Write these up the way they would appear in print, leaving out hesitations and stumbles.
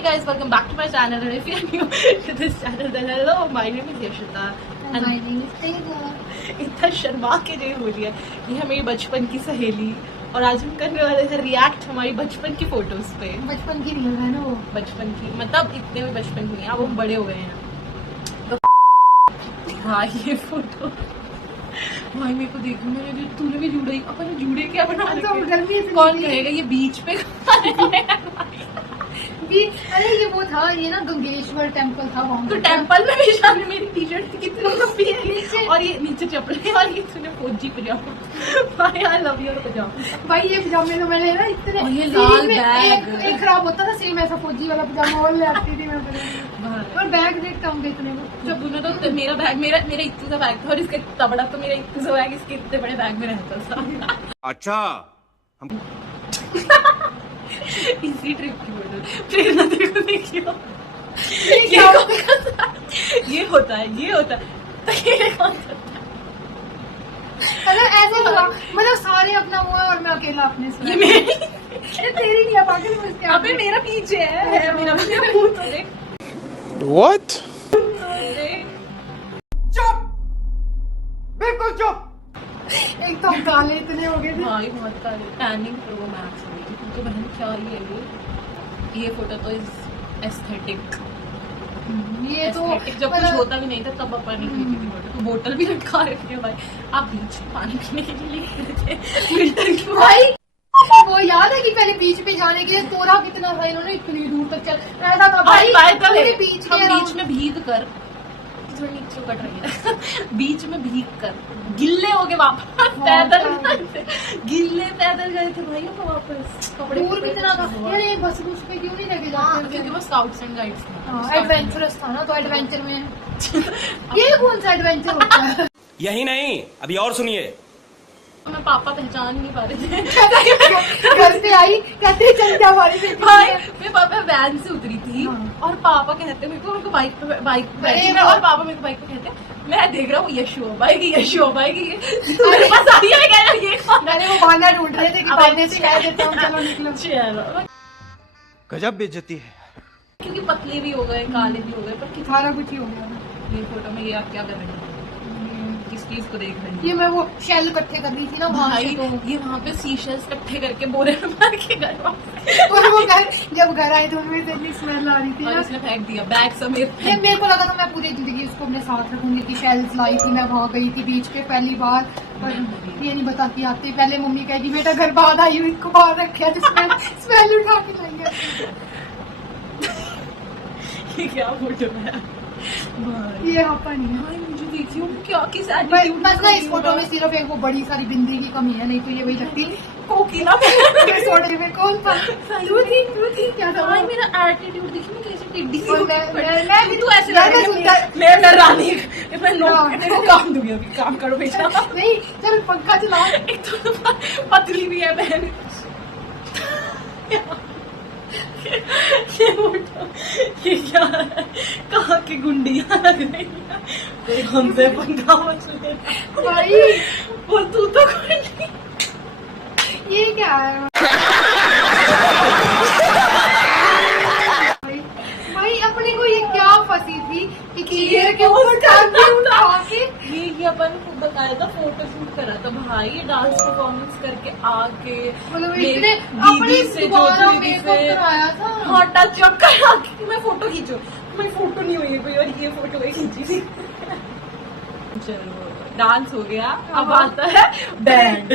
Hey guys, welcome back to my channel. And if you're new to this channel, then hello, my name is Yashita. And my name is Tega. इतना शर्मा के जो हो लिया, ये है मेरी बचपन की सहेली और आज हम करने वाले हैं रिएक्ट हमारी बचपन की फोटोज पे। बचपन की रियल है ना वो, बचपन की मतलब इतने भी बचपन की नहीं, अब हम बड़े हो गए हैं तो हाँ ये फोटो भाई मेरे को देखना है, तूने भी जुड़े, अपन जुड़े क्या बना रहे हैं? कौन कहेगा ये बीच पे अरे ये वो था, ये ना गंगेश्वर टेम्पल था वहाँ। तो टेम्पल में भी शामिल, मेरी टी शर्ट कितनी लंबी है और ये नीचे चप्पलें और ये तूने फौजी पजामा। भाई आई लव योर पजामा। भाई ये पजामे तो मैंने ना इतने, और ये लाल बैग एक खराब होता था सेम ऐसा फौजी वाला पजामा और ले आती थी मैं और बैग देखता हूँ देखने को। जब उन्हें तो मेरा बैग मेरा इतने का बैग था और इसका इतना बड़ा, तो मेरा इतने सा बैग इसके इतने बड़े बैग में रहता था। अच्छा इसी ट्रिप की फोटो प्रेरणा देखो, देखियो ये होता है तो ये कौन करता है? मतलब ऐसे लगा, मतलब सारे अपना वो है और मैं अकेला अपने से। ये मेरी तेरी नहीं है पागल, मुझसे अबे मेरा पीछे है मेरा मुंह तो देख। What? चुप, बिल्कुल चुप। एक तो हम काले इतने हो गए थे। भाई बहुत काले, टैनिंग प्रो मैक्स हुई तो बहन क्या ये फोटो तो इज एस्थेटिक। ये तो जब कुछ होता भी नहीं था तब अपन नहीं खरीदी थी फोटो, तो बोतल भी लटका रखी है भाई। आप बीच में पानी पीने के लिए लेके गए थे फिल्टर की भाई। वो याद है कि पहले बीच पे जाने के लिए तोड़ा कितना था, इन्होंने इतनी दूर तक चल ऐसा था भाई। पूरे बीच में भीग कर थोड़ी नीचे कट रही है बीच में भीग कर गिल्ले हो गए वापस पैदल गिल्ले पैदल गए थे भाई तो वापस। कपड़े दूर कितना था यार, ये बस पे क्यों नहीं लगे जाते? क्योंकि वो स्काउट्स एंड गाइड्स था, एडवेंचरस था ना, तो एडवेंचर में ये कौन सा एडवेंचर होता है? यही नहीं, अभी और सुनिए। मैं पापा पहचान नहीं पा रहे थे। घर पे आई कहते चल क्या हमारी बेटी भाई मेरे पापा वैन से उतरी थी और पापा कहते मेरे को बाइक पे बैठी मैं, और पापा मेरे को बाइक पे कहते मैं देख रहा हूँ यशु बाइक मेरे पास आई है क्या ये मैंने वो बहाना ढूंढ रहे थे कि बांधने से कह देता हूँ चलो निकलो। गजब बेइज्जती है। क्योंकि पतले भी हो गए काले भी हो गए, पर सारा कुछ ही हो गया। ये फोटो में ये आप क्या कर रहे हैं, किस चीज को देख रहे हैं? ये मैं वो शेल इकट्ठे कर रही थी ना भाई तो ये वहाँ पे सीशेल्स इकट्ठे करके बोरे में भर के घर और वो घर जब घर आए तो उनमें से इतनी स्मेल आ रही थी और ना, इसने फेंक दिया बैग समेत। मेरे को लगा था मैं पूरी जिंदगी उसको अपने साथ रखूंगी कि शेल्स लाई थी, मैं वहाँ गई थी बीच पे पहली बार, पर ये नहीं बताती आती। पहले मम्मी कहती बेटा घर बाहर आई हुई, इसको बाहर रखे स्मेल उठा के लाई। ये क्या फोटो है ये हापा नहीं है भाई, मुझे देखियो क्या किस बस ना इस फोटो में सिर्फ एक वो बड़ी सारी बिंदी की कमी है, नहीं तो ये वही लगती कोकिला इस फोटो में कौन था? तू थी क्या था? भाई मेरा एटीट्यूड देखिए मैं कैसे टिड्डी सी और मैं तू ऐसे लग रही है मैं रानी, मैं नौकर तेरे को काम दूंगी, अभी काम करो बेटा। नहीं चल पंखा चला। एक तो पतली भी है बहन। ये फोटो ये क्या है, कहाँ की गुंडियां लग रही है, कोई हमसे पंखा मच ले भाई वो तू तो गुंडी। ये क्या है भाई अपने को ये क्या फंसी थी कि ये के ऊपर उठा के ये अपन को बताया था, फोटो शूट करा था भाई, ये डांस परफॉर्मेंस करके आके मतलब इतने दीदी से जो दीदी से कराया था। हाँ टच अप करा के मैं फोटो खींचू, मेरी फोटो नहीं हुई कोई और ये फोटो ही खींची थी। चलो डांस हो गया, अब आता है बैंड।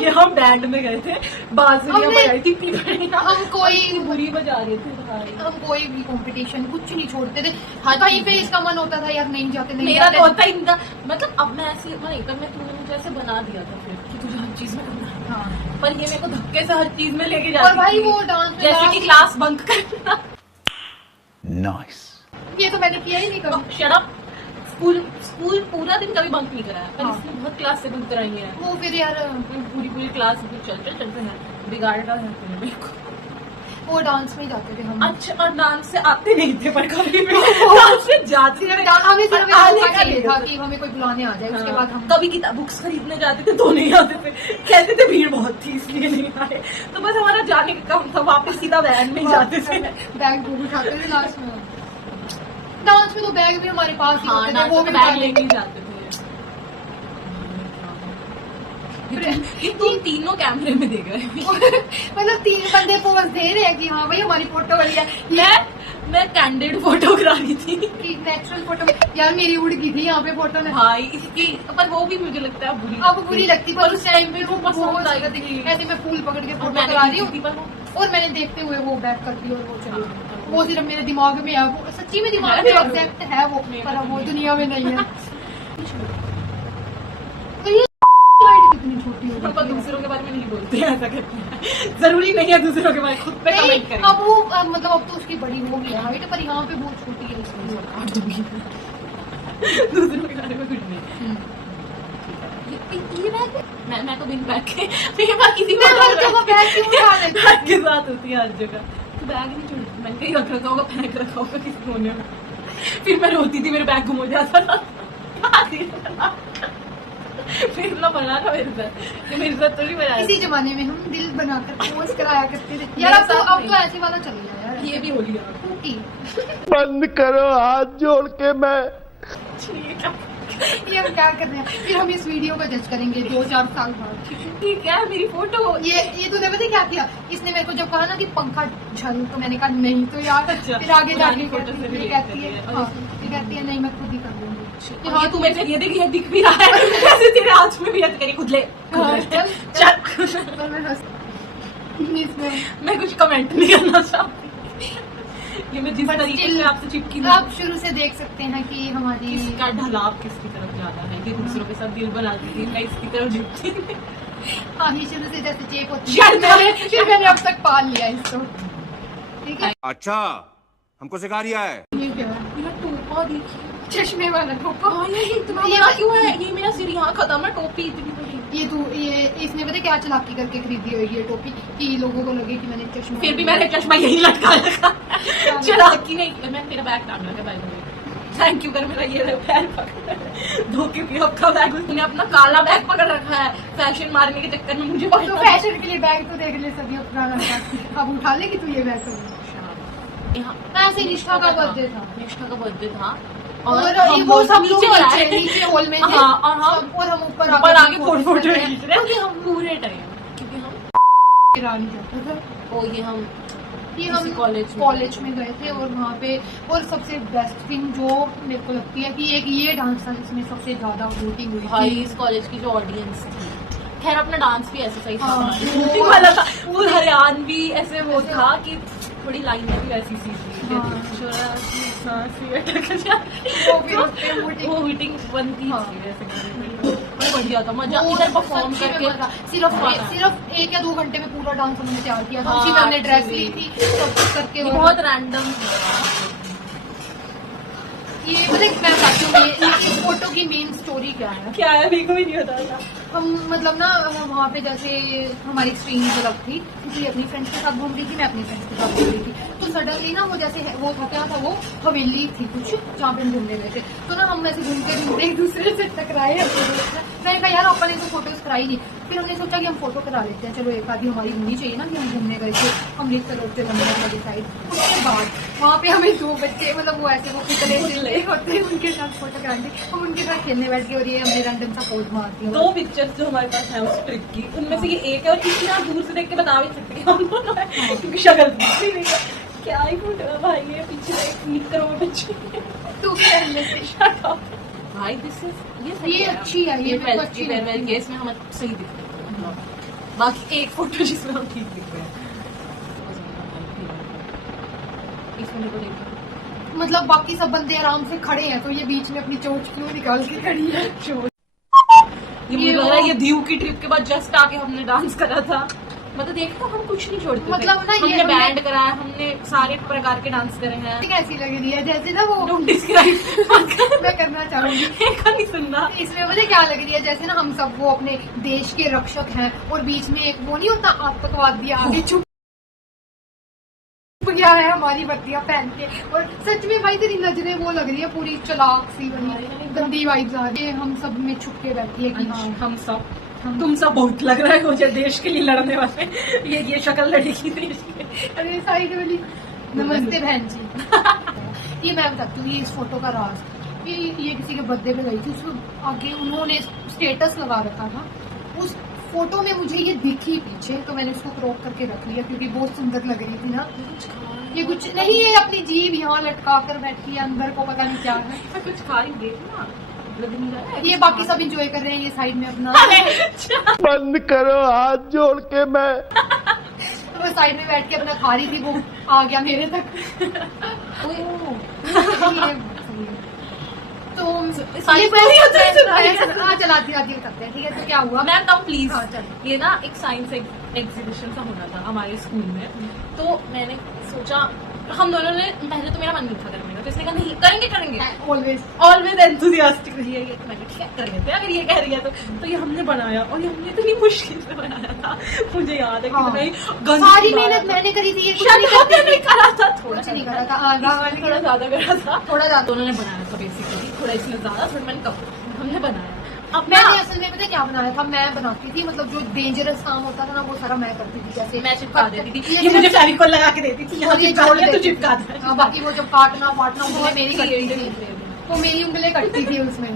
ये हम बैंड में गए थे, बांसुरियां बजाई थी इतनी बढ़िया, हम कोई बुरी बजा रहे थे भाई। हम कोई भी कंपटीशन कुछ नहीं छोड़ते थे। हाँ कहीं पे इसका मन होता था यार नहीं जाते नहीं मेरा जाते। तो होता ही नहीं था, मतलब अब मैं ऐसे नहीं, पर मैं तूने मुझे ऐसे बना दिया था फिर कि तुझे हर चीज में करना है। हाँ पर ये मेरे को धक्के से हर चीज में लेके जाती और भाई थी। वो डांस में जैसे कि क्लास बंक करना। नाइस। ये तो मैंने किया ही नहीं कभी। शराब स्कूल पूरा दिन कभी बंक नहीं कराया, पर हाँ। इसने बहुत क्लास से बंक कराई है। वो फिर यार पूरी क्लास चलते हैं बिगाड़ना है तूने मेरे को। वो डांस में जाते थे हम। अच्छा, और डांस से आते नहीं थे पर कभी भी डांस में जाते थे। हमें सिर्फ एक आने मौका का चाहिए नहीं था था। कि हमें कोई बुलाने आ जाए, उसके बाद हम कभी किताब बुक्स खरीदने जाते थे तो नहीं आते थे, कहते थे भीड़ बहुत थी इसलिए नहीं आए। तो बस हमारा जाने का काम था, वापस सीधा वैन में ही जाते थे। बैग खूब उठाते थे लास्ट में। डांस में तो बैग भी हमारे पास ही होते थे, वो भी बैग लेके ही जाते थे। ये तुम तीनों कैमरे में देख रहे हो। मतलब 3 बंदे पोज दे रहे हैं कि हाँ भाई हमारी फोटो वाली है। मैं कैंडिड फोटो करा रही थी। नेचुरल फोटो यार मेरी उड़ गई थी यहाँ पे फोटो ने भाई इसकी, पर वो भी मुझे लगता है बुरी अब बुरी लगती, पर उस टाइम पे वो पसंद बहुत आई ज्यादा थी। ऐसे मैं फूल पकड़ के और फोटो मैंने करा रही खींची थी, हूँ पर और मैंने देखते हुए वो बैक कर दी और वो चली गई। वो सिर्फ मेरे दिमाग में है, वो सच्ची में दिमाग में एग्जैक्ट है वो, पर अब वो दुनिया में नहीं है। तो ये लाइट कितनी छोटी हो पर गई है। दूसरों के बारे में नहीं बोलते हैं, ऐसा कहते हैं। जरूरी नहीं है दूसरों के बारे में, खुद पे नहीं, कमेंट करें। अब वो मतलब अब तो उसकी बड़ी हो गई है हाइट, पर यहाँ पे बहुत छोटी है इसलिए। काट दूंगी। दूसरों के बारे में कुछ नहीं। ये बैग मैं तो बिन बैग के मेरे पास किसी मैं हर जगह बैग क्यों उठा लेती हूँ? बैग के साथ होती है हर जगह। तो बैग नहीं छोड़ती, मैंने कहीं रख रखा होगा, फेंक रखा होगा किसी कोने में। फिर मैं रोती थी, मेरे बैग गुम हो जाता था। फिर ना बना था मेरे साथ, ये मेरे साथ तो नहीं बनाया। इसी जमाने में हम दिल बनाकर पोस्ट कराया करते थे मेरे यार। अब साथ तो ऐसे वाला चल गया यार। ये भी होली है। कुकी बंद करो हाथ जोड़ के मैं ये हम क्या कर रहे हैं? फिर हम इस वीडियो को जज करेंगे 2-4 साल बाद। ठीक है, मेरी फोटो ये तूने पता क्या किया? इसने मेरे को जब कहा ना कि पंखा झल, तो मैंने कहा नहीं तो यार। अच्छा, फिर आगे जाके फोटो से फिर relate कहती करती है है। हाँ, फिर कहती है नहीं मैं खुद ही कर लूंगी। हाँ, तू मेरे से ये देख, ये दिख भी रहा है। वैसे तेरे हाथ में भी है, तो कह रही खुद ले। हाँ, चल चल। पर मैं हंस- इसमें मैं कुछ कमेंट नहीं करना चाहती। ये मैं जिस But तरीके still, से आपसे चिपकी हूँ, आप शुरू से देख सकते हैं कि हमारी किसका ढलाव किसकी तरफ ज्यादा है। ये दूसरों के साथ दिल बनाती थी, मैं इसकी तरफ झुकती थी। हाँ ही शुरू से जैसे चेप होती यार, है। फिर मैंने अब तक पाल लिया इसको। ठीक है, अच्छा हमको सिखा रिया है। ये क्या है? मेरा टोपा देखिए, चश्मे वाला टोपा। ये इतना ये बड़ा क्यों है? ये मेरा सिर यहाँ खत्म है, टोपी इतनी बड़ी। ये इसने पता क्या चालाकी करके खरीदी होगी ये टोपी कि लोगों को लगे कि मैंने चश्मा। फिर भी मैंने चश्मा यही लटका रखा। चालाकी नहीं, मैं मेरा बैग टांग रखा है। थैंक यू कर, मेरा ये पैर पकड़ धोखे भी आपका बैग, उसने अपना काला बैग पकड़ रखा है फैशन मारने के चक्कर में। मुझे तो फैशन के लिए बैग तो देख ले सभी पुराना था। अब उठा ले कि तू ये बैग कर। ऐसे निष्ठा का बर्थडे था। निष्ठा का बर्थडे था और हम ये वो लोग सब नीचे लोग आए थे। नीचे हॉल में थे। हाँ, और हम सब- और हम ऊपर ऊपर आके फोटो खींच रहे खींच हैं। रहे हैं, क्योंकि हम पूरे टाइम, क्योंकि हम रानी जाते थे। ओ ये हम हम कॉलेज में गए थे और वहाँ पे और सबसे बेस्ट थिंग जो मेरे को लगती है कि एक ये डांस था जिसमें सबसे ज्यादा वोटिंग हुई भाई थी। इस कॉलेज की जो ऑडियंस थी, खैर अपना डांस भी ऐसे सही था, हाँ, shooting वाला था, वो हरियाणवी ऐसे वो था कि थोड़ी लाइनें भी वैसी सी थी। हाँ। वो भी उस पे voting- वो मीटिंग बनती हाँ। थी वैसे गाने में। बड़ा बढ़िया था, मजा वो इधर परफॉर्म सच्ची में करके मजा। सिर्फ 1 या 2 घंटे में पूरा डांस हमने तैयार किया था। हाँ, उसी में हमने ड्रेस actually। ली थी सब कुछ करके। ये और बहुत रैंडम ये मतलब मैं बताती हूँ इस फोटो की मेन स्टोरी क्या है। क्या है, मेरे को भी नहीं पता था। हम मतलब ना वहाँ पे जैसे हमारी स्क्रीन अलग थी, इसलिए अपनी फ्रेंड्स के साथ घूम रही थी, मैं अपनी फ्रेंड्स के साथ घूम रही थी। तो सडनली ना वो जैसे वो था क्या था, वो हवेली थी कुछ जहाँ पे हम घूमने गए थे। तो ना हम ऐसे घूमते घूमते एक दूसरे से टकराए। मैंने कहा यार अपन ने तो फोटोज कराई नहीं। फिर हमने सोचा कि हम फोटो करा लेते हैं, चलो एक आधी हमारी होनी चाहिए ना कि हम घूमने गए थे। हम लिखते रोकते बंदे वाली साइड। उसके बाद वहाँ पे हमें 2 बच्चे मतलब वो ऐसे वो कितने से होते हैं उनके साथ फोटो करा ली। हम उनके साथ खेलने बैठ गए और ये हमने रैंडम सा पोज मार दिया। 2 पिक्चर्स जो हमारे पास है उस ट्रिप की, उनमें से ये एक है, और किसी आप दूर से देख के बता भी सकते हैं हम दोनों है, क्योंकि शक्ल दिखती नहीं है। क्या ही फोटो है भाई, ये पीछे एक निकरों में पीछे तू भी पहन लेते। शट अप भाई, दिस इज ये अच्छी है, ये मेरे को अच्छी लगती है। केस में हम सही दिख रहे हैं। बाकी एक फोटो जिसमें हम ठीक दिख रहे हैं, इसमें मेरे को देखो, मतलब बाकी सब बंदे आराम से खड़े हैं तो ये बीच में अपनी चोट क्यों निकाल के खड़ी है। ये मुझे लग रहा है ये दीव की ट्रिप के बाद जस्ट आके हमने डांस करा था। मतलब देखो हम कुछ नहीं छोड़ते मतलब थे। ना ये हमने हमने- बैंड कराया, हमने सारे प्रकार के डांस करे हैं। कैसी लग रही है जैसे ना वो डोंट डिस्क्राइब मैं करना चाहूंगी। एक नहीं सुनना। इसमें मुझे क्या लग रही है जैसे ना हम सब वो अपने देश के रक्षक हैं और बीच में एक वो नहीं होता आतंकवादी आगे छुप हमारी वर्दियां पहन के। और सच में भाई तेरी नजरें वो लग रही है पूरी चालाक सी बनी, गंदी वाइब्स आ रही है। हम सब में छुप के बैठी है कि हाँ हम सब, तुम सब बहुत लग रहा है मुझे देश के लिए लड़ने वाले। ये शक्ल लड़ेगी देश के। अरे साइड वाली नमस्ते बहन जी। ये मैं बताती हूँ, ये इस फोटो का राज। ये किसी के बर्थडे पे गई थी, उसमें आगे उन्होंने स्टेटस लगा रखा था। उस फोटो में मुझे ये दिखी पीछे, तो मैंने उसको क्रॉप करके रख लिया क्योंकि बहुत सुंदर लग रही थी ना। ये कुछ नहीं, ये अपनी जीभ यहाँ लटका कर बैठी है, अंदर को पता नहीं क्या है। कुछ खा ही देखना। ये बाकी सब इंजॉय कर रहे हैं, ये साइड में अपना बंद करो हाथ जोड़ के मैं। वो साइड में बैठ के अपना खा रही थी, वो आ गया मेरे तक। तो चलाती रहती बताते हैं, ठीक है। तो क्या हुआ मैं तब प्लीज, हाँ, चल। ये ना एक साइंस एग्जीबिशन सा होना था हमारे स्कूल में, तो मैंने सोचा, हम दोनों ने, पहले तो मेरा मन नहीं था करने का, तो इसने कहा नहीं करेंगे ऑलवेज एंथुसियास्टिक रही है ये। मैंने ठीक है कर लेते हैं, अगर ये कह रही है तो ये हमने बनाया, और ये हमने इतनी मुश्किल से बनाया था। मुझे याद है कि सारी मेहनत मैंने करी थी, ये नहीं करा था, थोड़ा सा नहीं करा था, थोड़ा ज्यादा करा था, थोड़ा ज्यादा दोनों ने बनाया था बेसिकली, थोड़ा इसलिए ज्यादा, थोड़ा मैंने कम, हमने बनाया। अब मैंने असल में पता क्या बनाया था, मैं बनाती थी, मतलब जो डेंजरस काम होता था ना वो सारा मैं करती थी। जैसे मैं चिपका देती थी, ये मुझे फेविकोल लगा के देती थी, यहाँ चिपका दिया तो चिपका दे। हाँ, बाकी वो जब काटना वाटना उंगलें मेरी कटती थी, वो मेरी उंगलें कटती थी उसमें।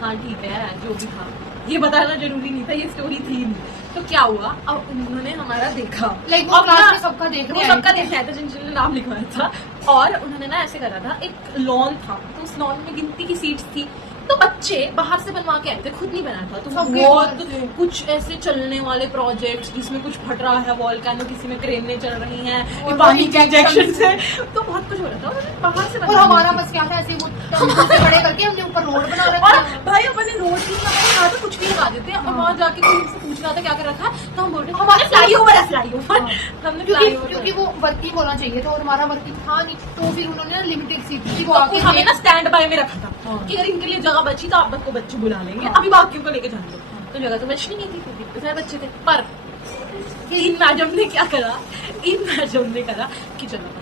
हाँ ठीक है, जो भी था ये बताना जरूरी नहीं था, ये स्टोरी थी नहीं। तो क्या हुआ, अब उन्होंने हमारा देखा, लाइक वो क्लास में सबका देख वो सबका देखा था जिनने नाम लिखवाया था, और उन्होंने ना ऐसे करा था, एक लॉन था, तो उस लॉन में गिनती की सीट्स थी, तो बच्चे बाहर से बनवा के आए थे, खुद नहीं बनाया था। तो बहुत कुछ ऐसे चलने वाले प्रोजेक्ट्स जिसमें कुछ फट रहा है, वॉल्केनो किसी में क्रेनें चल रही हैं, पानी के इंजेक्शन से, तो बहुत कुछ हो रहा था, उन्होंने बाहर से और हमारा बस क्या था, ऐसे वो खड़े करके हमने ऊपर रोड बना रखा है। भाई अपने रोड की कहा था कुछ भी लगा देते हैं, और वहां जाके कोई हमसे पूछ रहा था क्या कर रखा है, तो हम बोल रहे हमारे फ्लाईओवर है, फ्लाईओवर हमने क्योंकि वो वर्किंग होना चाहिए था और हमारा वर्किंग था नहीं, तो फिर उन्होंने ना लिमिटेड सीट थी, वो आके हमें ना स्टैंड बाय में रखा था कि अगर इनके लिए जगह बची तो आप को बच्चे बुला लेंगे, अभी बाकियों को लेके जान दो। तो जगह तो बचनी नहीं थी क्योंकि सारे बच्चे थे, पर इन मैडम ने क्या करा, इन मैडम ने करा कि चलो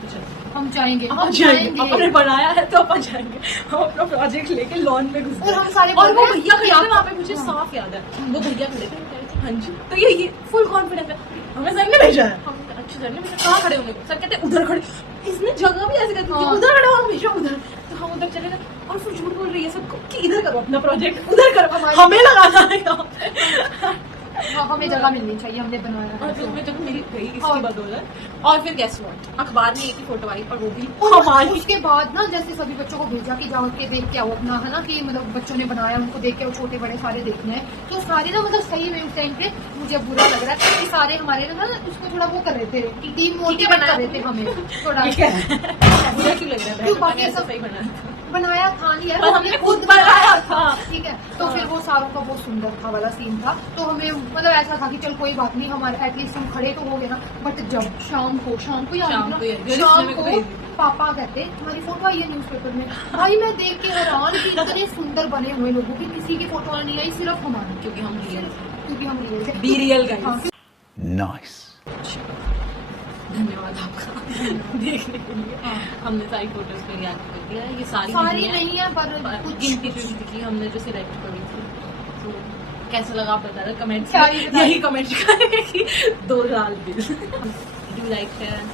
हम जाएंगे, अपने बनाया है तो अपन जाएंगे, हम अपना प्रोजेक्ट लेके लॉन में घुस गए। और हम सारे और वो भैया खड़े थे वहाँ पे, मुझे साफ याद है, वो भैया खड़े थे, हाँ जी, तो ये फुल कॉन्फिडेंस है, हमें सर ने भेजा है। हम अच्छा सर ने भेजा, कहाँ खड़े होने को, सर कहते उधर खड़े, इसने जगह भी ऐसे करती थी, उधर खड़े हो, हमेशा उधर, तो हम उधर चले गए, और फिर झूठ बोल रही है सबको कि इधर करो अपना प्रोजेक्ट, उधर करो, हमें लगाना है यहाँ पे। हमें जगह मिलनी चाहिए, हमने बनाया है। और फिर हमें जगह मिली गई इसकी बदौलत, और फिर गेस व्हाट, अखबार में एक ही फोटो आई, और वो भी हमारी। उसके बाद ना जैसे सभी बच्चों को भेजा कि जाओ के देख के आओ अपना, है ना, कि मतलब बच्चों ने बनाया उनको देख के, वो छोटे बड़े सारे देखने हैं, तो सारे ना मतलब सही में उस टाइम पे मुझे बुरा लग रहा है कि सारे हमारे ना उसको थोड़ा वो कर रहे थे कि टीम मोटिवेट कर रहे थे हमें थोड़ा। बुरा क्यों लग रहा है, क्यों बाकी सब सही बनाया था नहीं यार, पर हमने खुद बनाया था, ठीक है। तो फिर वो सारों का बहुत सुंदर था वाला सीन था, तो हमें मतलब ऐसा था कि चल कोई बात नहीं, हमारे एटलीस्ट हम खड़े तो हो गए ना। बट जब शाम को शाम को पापा कहते तुम्हारी फोटो आई है न्यूज़पेपर में, भाई मैं देख के हैरान कि इतने सुंदर बने हुए लोगों की किसी की फोटो नहीं आई, सिर्फ हमारी, क्योंकि हम रियल थे। Be real guys. नाइस, धन्यवाद आपका देखने के लिए। हमने सारी फोटोज पे याद कर दिया, ये सारी नहीं है पर कुछ गिनती थी हमने जो सिलेक्ट करी थी। तो कैसा लगा आप बता रहे कमेंट्स, यही कमेंट करें कि 2 लाल दिल। Do like share and